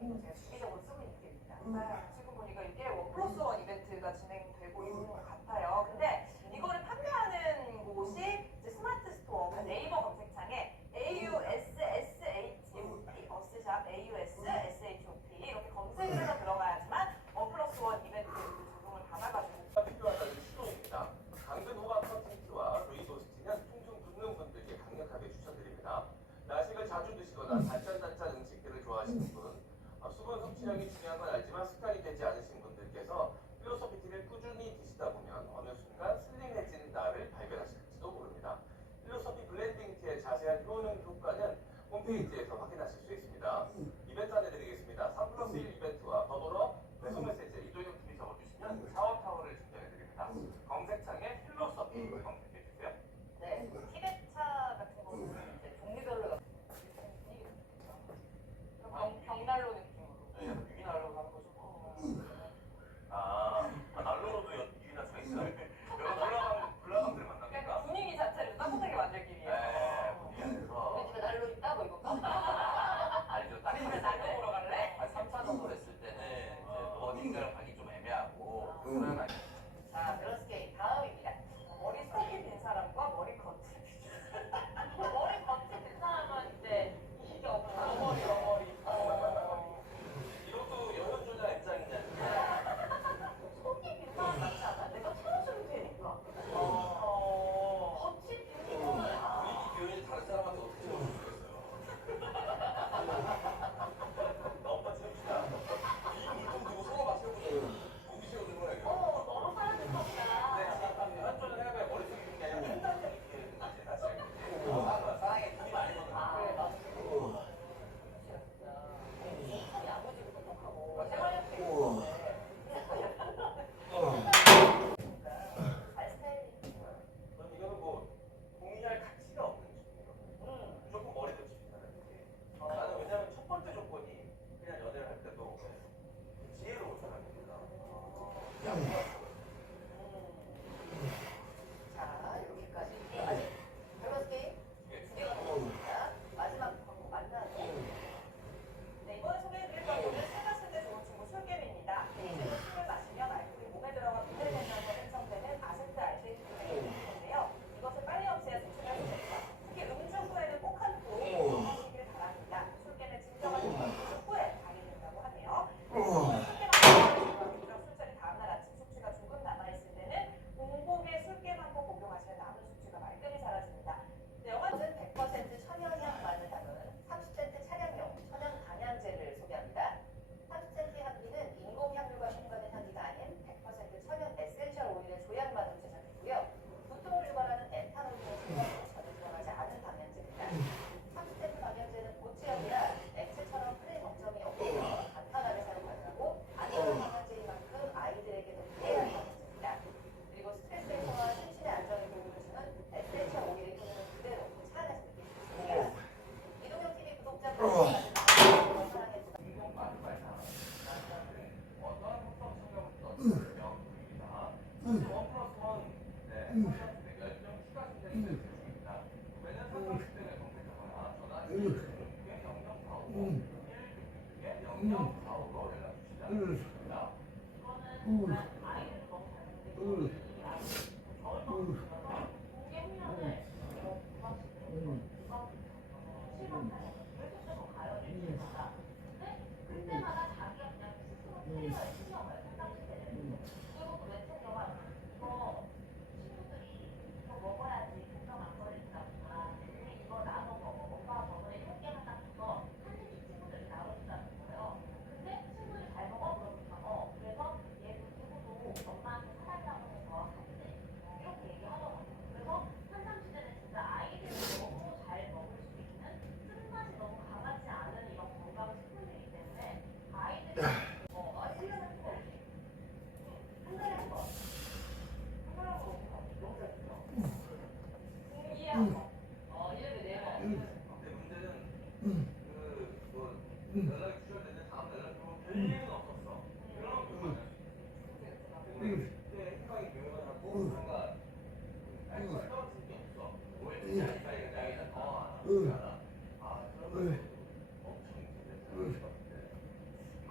힘을 잘 주기적으로 쓰고 있는 게입니다. 음. 그 홈페이지에서 확인하실 수 있습니다. 음. uh, Bill Skate.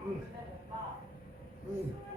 嗯。